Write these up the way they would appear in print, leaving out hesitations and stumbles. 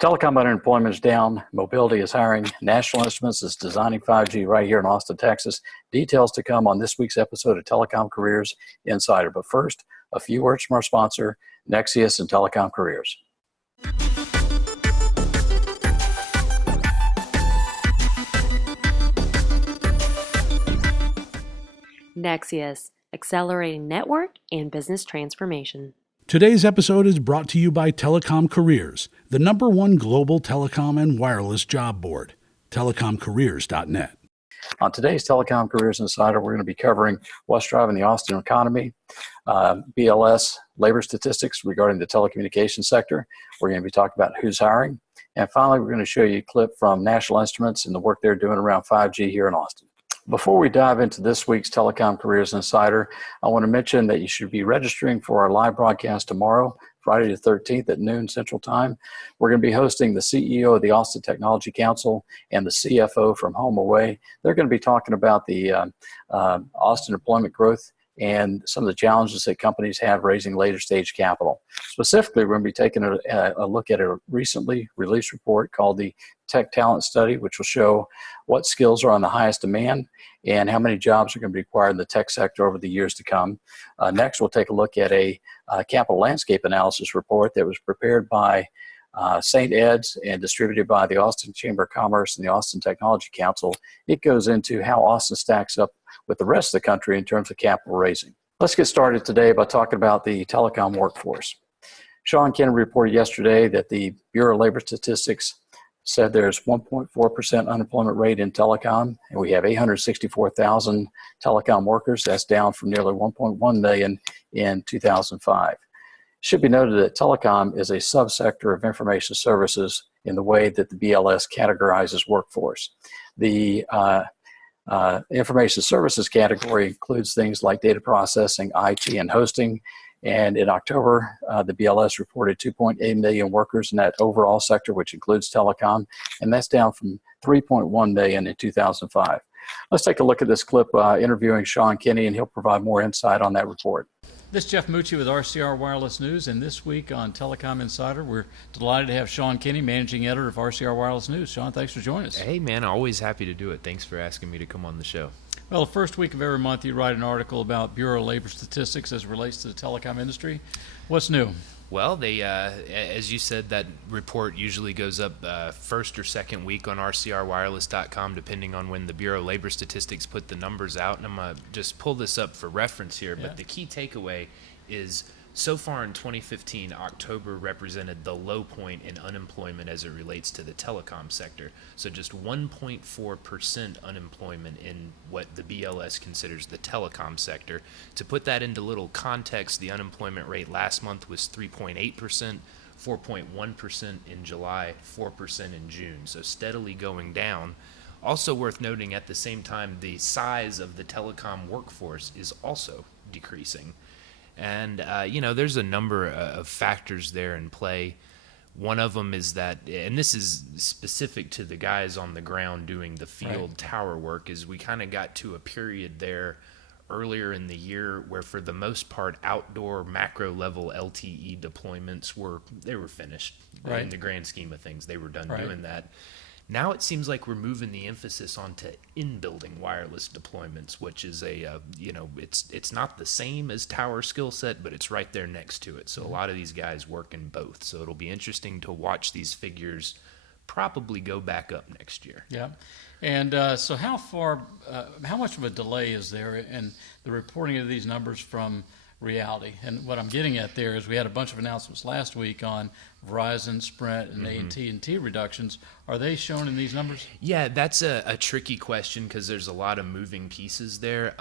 Telecom unemployment is down. Mobility is hiring. National Instruments is designing 5G right here in Austin, Texas. Details to come on this week's episode of Telecom Careers Insider. But first, a few words from our sponsor, Nexius and Telecom Careers. Nexius, accelerating network and business transformation. Today's episode is brought to you by Telecom Careers, the #1 global telecom and wireless job board, telecomcareers.net. On today's Telecom Careers Insider, we're going to be covering what's driving the Austin economy, BLS labor statistics regarding the telecommunications sector. We're going to be talking about who's hiring. And finally, we're going to show you a clip from National Instruments and the work they're doing around 5G here in Austin. Before we dive into this week's Telecom Careers Insider, I want to mention that you should be registering for our live broadcast tomorrow, Friday the 13th at noon Central Time. We're going to be hosting the CEO of the Austin Technology Council and the CFO from Home Away. They're going to be talking about the Austin employment growth and some of the challenges that companies have raising later stage capital. Specifically, we're going to be taking a look at a recently released report called the Tech Talent Study, which will show what skills are on the highest demand and how many jobs are going to be required in the tech sector over the years to come. Next, we'll take a look at a capital landscape analysis report that was prepared by St. Ed's and distributed by the Austin Chamber of Commerce and the Austin Technology Council. It goes into how Austin stacks up with the rest of the country in terms of capital raising. Let's get started today by talking about the telecom workforce. Sean Kennedy reported yesterday that the Bureau of Labor Statistics said there's 1.4% unemployment rate in telecom, and we have 864,000 telecom workers. That's down from nearly 1.1 million in 2005. It should be noted that telecom is a subsector of information services in the way that the BLS categorizes workforce. The information services category includes things like data processing, IT, and hosting. And in October, the BLS reported 2.8 million workers in that overall sector, which includes telecom, and that's down from 3.1 million in 2005. Let's take a look at this clip interviewing Sean Kinney, and he'll provide more insight on that report. This is Jeff Mucci with RCR Wireless News, and this week on Telecom Insider, we're delighted to have Sean Kinney, Managing Editor of RCR Wireless News. Sean, thanks for joining us. Hey, man, always happy to do it. Thanks for asking me to come on the show. Well, the first week of every month, you write an article about Bureau of Labor Statistics as it relates to the telecom industry. What's new? Well, they, as you said, that report usually goes up first or second week on rcrwireless.com, depending on when the Bureau of Labor Statistics put the numbers out. And I'm going to just pull this up for reference here. But the key takeaway is, so far in 2015, October represented the low point in unemployment as it relates to the telecom sector. So just 1.4% unemployment in what the BLS considers the telecom sector. To put that into little context, the unemployment rate last month was 3.8%, 4.1% in July, 4% in June. So steadily going down. Also worth noting, at the same time, the size of the telecom workforce is also decreasing. And, there's a number of factors there in play. One of them is that, and this is specific to the guys on the ground doing the field tower work, is we kind of got to a period there earlier in the year where, for the most part, outdoor macro level LTE deployments were finished. Right. In the grand scheme of things, they were done doing that. Now it seems like we're moving the emphasis onto in-building wireless deployments, which is it's not the same as tower skill set, but it's right there next to it. So a lot of these guys work in both. So it'll be interesting to watch these figures probably go back up next year. Yeah. And so how much of a delay is there in the reporting of these numbers from reality? And what I'm getting at there is we had a bunch of announcements last week on Verizon, Sprint, and AT&T reductions. Are they shown in these numbers? Yeah, that's a tricky question because there's a lot of moving pieces there.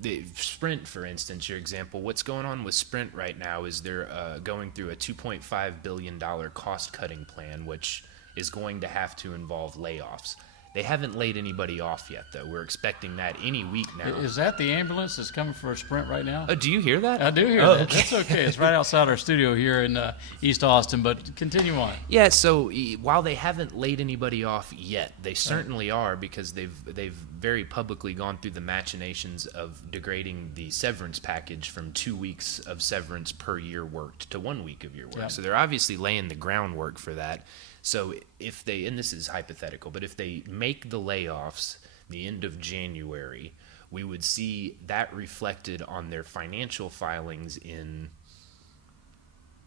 The Sprint, for instance, your example, what's going on with Sprint right now is they're going through a $2.5 billion cost-cutting plan, which is going to have to involve layoffs. They haven't laid anybody off yet, though. We're expecting that any week now. Is that the ambulance that's coming for a Sprint right now? Oh, do you hear that? I do hear that. Okay. That's okay. It's right outside our studio here in East Austin, but continue on. Yeah, so while they haven't laid anybody off yet, they certainly are, because they've very publicly gone through the machinations of degrading the severance package from 2 weeks of severance per year worked to 1 week of your work. Yeah. So they're obviously laying the groundwork for that. So if they, and this is hypothetical, but if they make the layoffs the end of January, we would see that reflected on their financial filings in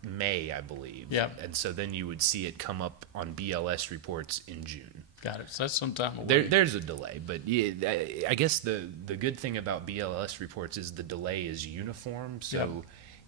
May, I believe. Yep. And so then you would see it come up on BLS reports in June. Got it. So that's some time away. There's a delay, but yeah, I guess the good thing about BLS reports is the delay is uniform. So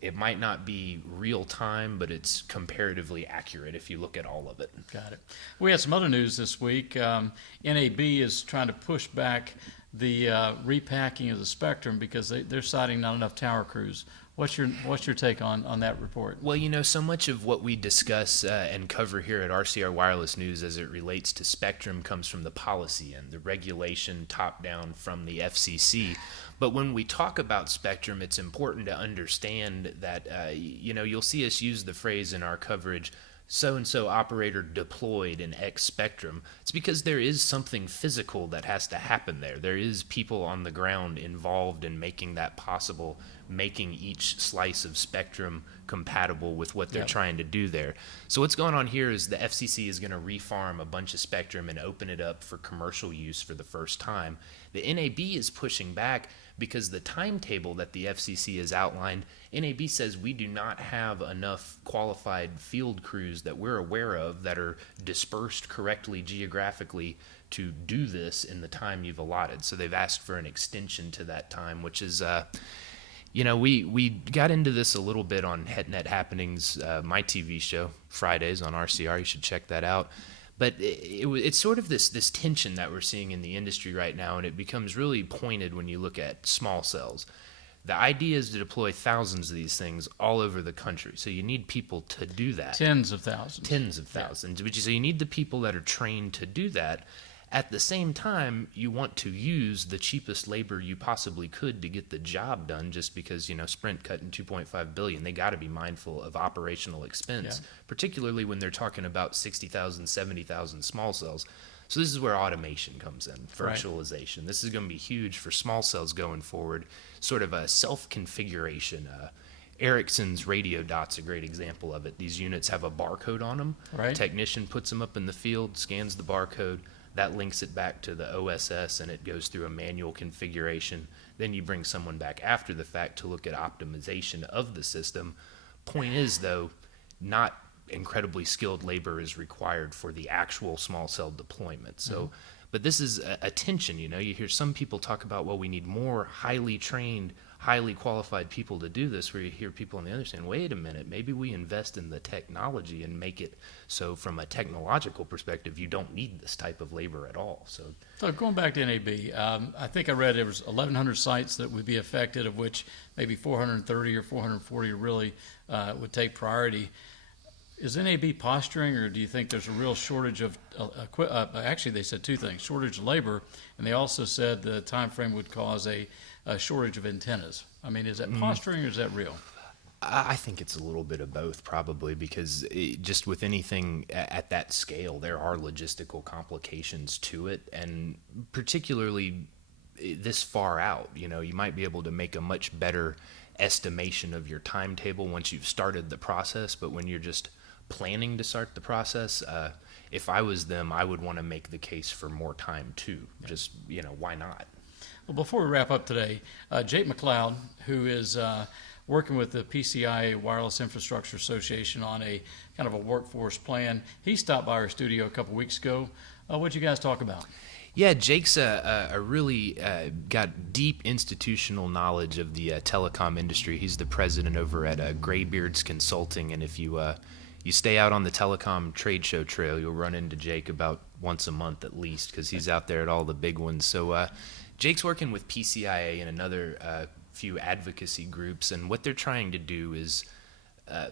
Yep. it might not be real time, but it's comparatively accurate if you look at all of it. Got it. We had some other news this week. NAB is trying to push back the repacking of the spectrum because they're citing not enough tower crews. What's your take on that report? Well, you know, so much of what we discuss and cover here at RCR Wireless News as it relates to spectrum comes from the policy and the regulation top down from the FCC. But when we talk about spectrum, it's important to understand that, you know, you'll see us use the phrase in our coverage, so-and-so operator deployed in X spectrum. It's because there is something physical that has to happen there. There is people on the ground involved in making that possible, making each slice of spectrum compatible with what they're Yep. trying to do there. So what's going on here is the FCC is going to refarm a bunch of spectrum and open it up for commercial use for the first time. The NAB is pushing back because the timetable that the FCC has outlined, NAB says we do not have enough qualified field crews that we're aware of that are dispersed correctly geographically to do this in the time you've allotted. So they've asked for an extension to that time, which is, you know, we got into this a little bit on HetNet Happenings, my TV show, Fridays on RCR. You should check that out. But it's sort of this tension that we're seeing in the industry right now, and it becomes really pointed when you look at small cells. The idea is to deploy thousands of these things all over the country, so you need people to do that. Tens of thousands. Tens of thousands. So you need the people that are trained to do that. At the same time, you want to use the cheapest labor you possibly could to get the job done, just because, you know, Sprint cutting $2.5 billion. They got to be mindful of operational expense, particularly when they're talking about 60,000, 70,000 small cells. So this is where automation comes in, virtualization. Right. This is going to be huge for small cells going forward, sort of a self-configuration. Ericsson's radio dot's a great example of it. These units have a barcode on them. Right. Technician puts them up in the field, scans the barcode. That links it back to the OSS, and it goes through a manual configuration. Then you bring someone back after the fact to look at optimization of the system. Point is, though, not incredibly skilled labor is required for the actual small cell deployment. So, but this is a tension, you know. You hear some people talk about, well, we need more highly trained, highly qualified people to do this, where you hear people on the other saying, wait a minute, maybe we invest in the technology and make it so from a technological perspective, you don't need this type of labor at all. So going back to NAB, I think I read there was 1,100 sites that would be affected, of which maybe 430 or 440 really would take priority. Is NAB posturing, or do you think there's a real shortage of actually, they said two things: shortage of labor, and they also said the time frame would cause a shortage of antennas. I mean, is that posturing or is that real? I think it's a little bit of both, probably, because just with anything at that scale, there are logistical complications to it, and particularly this far out, you know, you might be able to make a much better estimation of your timetable once you've started the process, but when you're just planning to start the process, if I was them, I would want to make the case for more time too. Just, you know, why not? Well, before we wrap up today, Jake McLeod, who is working with the PCI Wireless Infrastructure Association on a kind of a workforce plan, he stopped by our studio a couple weeks ago. What'd you guys talk about? Yeah, Jake's a really got deep institutional knowledge of the telecom industry. He's the president over at Graybeards Consulting, and if you stay out on the telecom trade show trail, you'll run into Jake about once a month at least, because he's out there at all the big ones. So Jake's working with PCIA and another few advocacy groups, and what they're trying to do is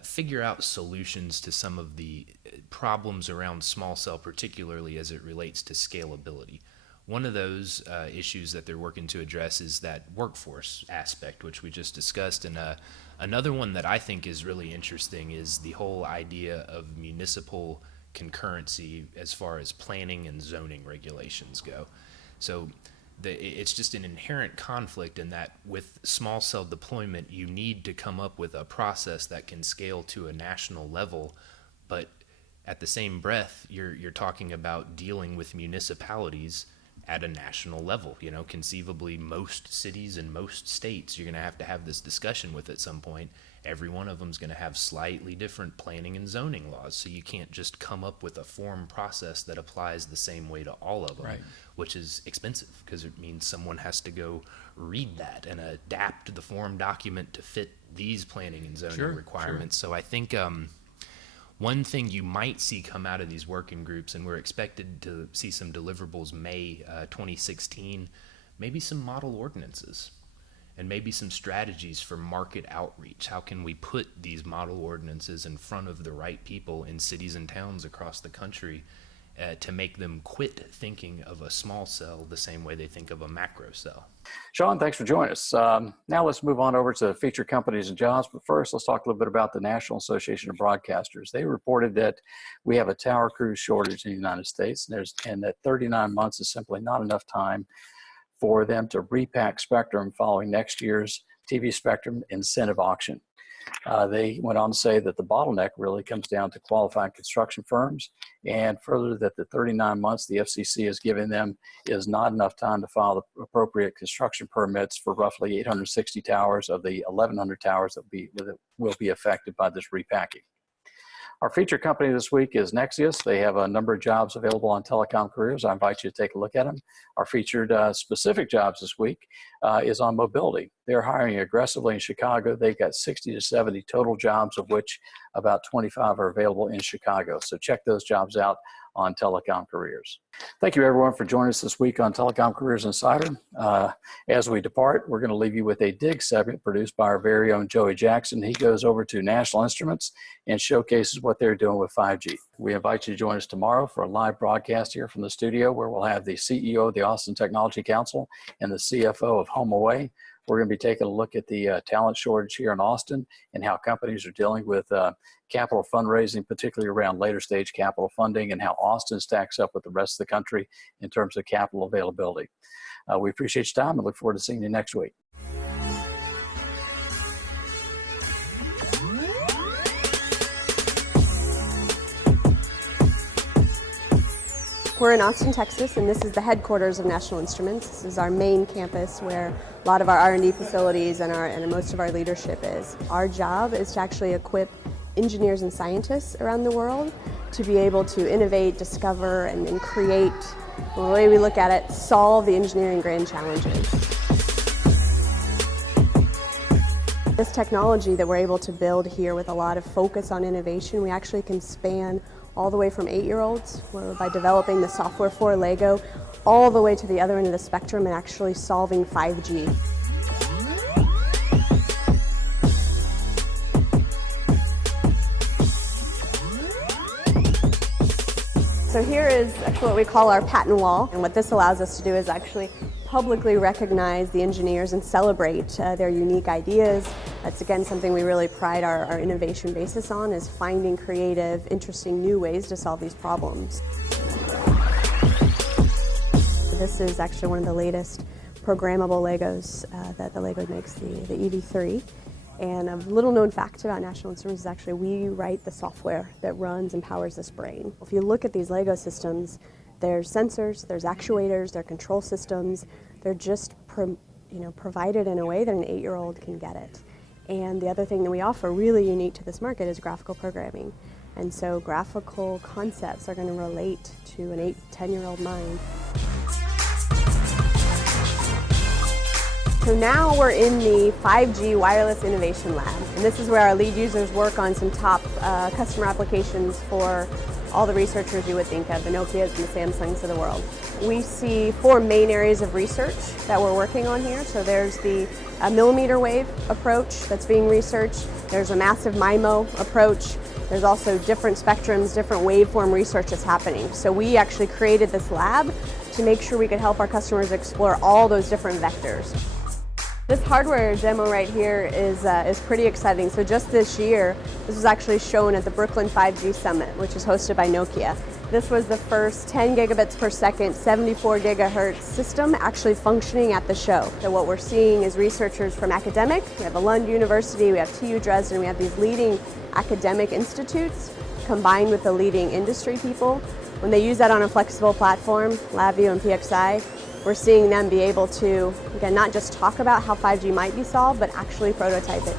figure out solutions to some of the problems around small cell, particularly as it relates to scalability. One of those issues that they're working to address is that workforce aspect, which we just discussed. And another one that I think is really interesting is the whole idea of municipal concurrency as far as planning and zoning regulations go. So it's just an inherent conflict in that with small cell deployment, you need to come up with a process that can scale to a national level, but At the same breath, you're talking about dealing with municipalities at a national level. You know, conceivably most cities and most states you're going to have this discussion with at some point. Every one of them is going to have slightly different planning and zoning laws, so you can't just come up with a form process that applies the same way to all of them, Right. which is expensive because it means someone has to go read that and adapt the form document to fit these planning and zoning Sure, requirements. So I think one thing you might see come out of these working groups, and we're expected to see some deliverables May 2016, maybe some model ordinances and maybe some strategies for market outreach. How can we put these model ordinances in front of the right people in cities and towns across the country to make them quit thinking of a small cell the same way they think of a macro cell? Sean, thanks for joining us. Now let's move on over to featured companies and jobs. But first, let's talk a little bit about the National Association of Broadcasters. They reported that we have a tower crew shortage in the United States, and that 39 months is simply not enough time for them to repack spectrum following next year's TV spectrum incentive auction. They went on to say that the bottleneck really comes down to qualifying construction firms, and further that the 39 months the FCC has given them is not enough time to file the appropriate construction permits for roughly 860 towers of the 1,100 towers that will be affected by this repacking. Our featured company this week is Nexius. They have a number of jobs available on Telecom Careers. I invite you to take a look at them. Our featured specific jobs this week is on Mobility. They're hiring aggressively in Chicago. They've got 60 to 70 total jobs, of which about 25 are available in Chicago. So check those jobs out on Telecom Careers. Thank you, everyone, for joining us this week on Telecom Careers Insider. As we depart, we're going to leave you with a DIGS segment produced by our very own Joey Jackson. He goes over to National Instruments and showcases what they're doing with 5G. We invite you to join us tomorrow for a live broadcast here from the studio, where we'll have the CEO of the Austin Technology Council and the CFO of HomeAway. We're going to be taking a look at the talent shortage here in Austin and how companies are dealing with capital fundraising, particularly around later stage capital funding, and how Austin stacks up with the rest of the country in terms of capital availability. We appreciate your time and look forward to seeing you next week. We're in Austin, Texas, and this is the headquarters of National Instruments. This is our main campus where a lot of our R&D facilities and most of our leadership is. Our job is to actually equip engineers and scientists around the world to be able to innovate, discover, and create, the way we look at it, solve the engineering grand challenges. This technology that we're able to build here with a lot of focus on innovation, we actually can span all the way from 8-year-olds, by developing the software for Lego, all the way to the other end of the spectrum and actually solving 5G. So here is actually what we call our patent wall, and what this allows us to do is actually publicly recognize the engineers and celebrate their unique ideas. That's again something we really pride our innovation basis on, is finding creative, interesting new ways to solve these problems. This is actually one of the latest programmable Legos that the Lego makes, the EV3. And a little known fact about National Instruments is actually we write the software that runs and powers this brain. If you look at these Lego systems, there's sensors, there's actuators, there are control systems. They're just provided in a way that an 8-year-old can get it. And the other thing that we offer really unique to this market is graphical programming. And so graphical concepts are going to relate to an 8, 10-year-old mind. So now we're in the 5G Wireless Innovation Lab. And this is where our lead users work on some top customer applications for all the researchers you would think of, the Nokias and the Samsungs of the world. We see 4 main areas of research that we're working on here. So there's the millimeter wave approach that's being researched. There's a massive MIMO approach. There's also different spectrums, different waveform research that's happening. So we actually created this lab to make sure we could help our customers explore all those different vectors. This hardware demo right here is pretty exciting. So just this year, this was actually shown at the Brooklyn 5G Summit, which is hosted by Nokia. This was the first 10 gigabits per second, 74 gigahertz system actually functioning at the show. So what we're seeing is researchers from academic, we have a Lund University, we have TU Dresden, we have these leading academic institutes combined with the leading industry people, when they use that on a flexible platform, LabVIEW and PXI, we're seeing them be able to, again, not just talk about how 5G might be solved, but actually prototype it.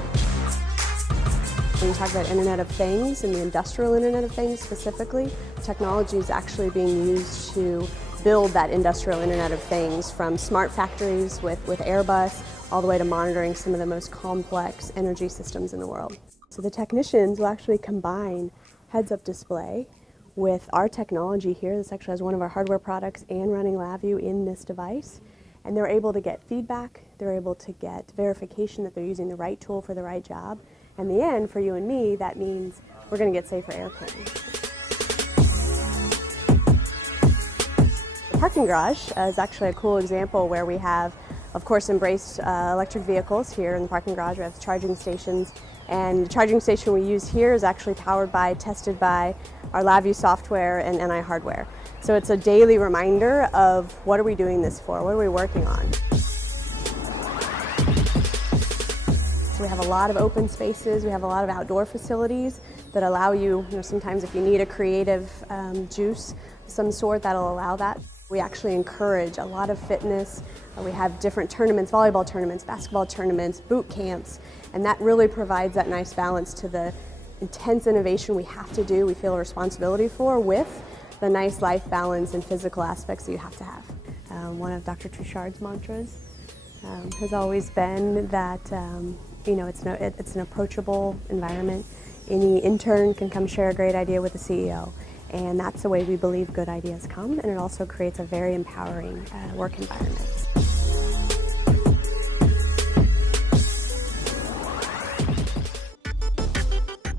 When you talk about Internet of Things and the industrial Internet of Things specifically, technology is actually being used to build that industrial Internet of Things, from smart factories with Airbus all the way to monitoring some of the most complex energy systems in the world. So the technicians will actually combine heads-up display with our technology here. This actually has one of our hardware products and running LabVIEW in this device. And they're able to get feedback, they're able to get verification that they're using the right tool for the right job. In the end, for you and me, that means we're going to get safer airplanes. The parking garage is actually a cool example where we have, of course, embraced electric vehicles here in the parking garage. We have charging stations, and the charging station we use here is actually powered by, tested by our LabVIEW software and NI hardware. So it's a daily reminder of what are we doing this for, what are we working on. So we have a lot of open spaces, we have a lot of outdoor facilities that allow you, sometimes if you need a creative juice of some sort, that'll allow that. We actually encourage a lot of fitness. We have different tournaments, volleyball tournaments, basketball tournaments, boot camps, and that really provides that nice balance to the intense innovation we have to do, we feel a responsibility for, with the nice life balance and physical aspects that you have to have. One of Dr. Truchard's mantras has always been that it's an approachable environment. Any intern can come share a great idea with the CEO. And that's the way we believe good ideas come, and it also creates a very empowering work environment.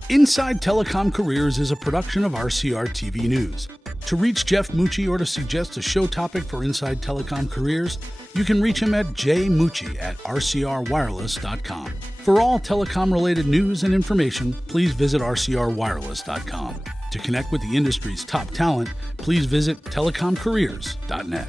Inside Telecom Careers is a production of RCR TV News. To reach Jeff Mucci or to suggest a show topic for Inside Telecom Careers, you can reach him at jmucci@rcrwireless.com. For all telecom-related news and information, please visit rcrwireless.com. To connect with the industry's top talent, please visit telecomcareers.net.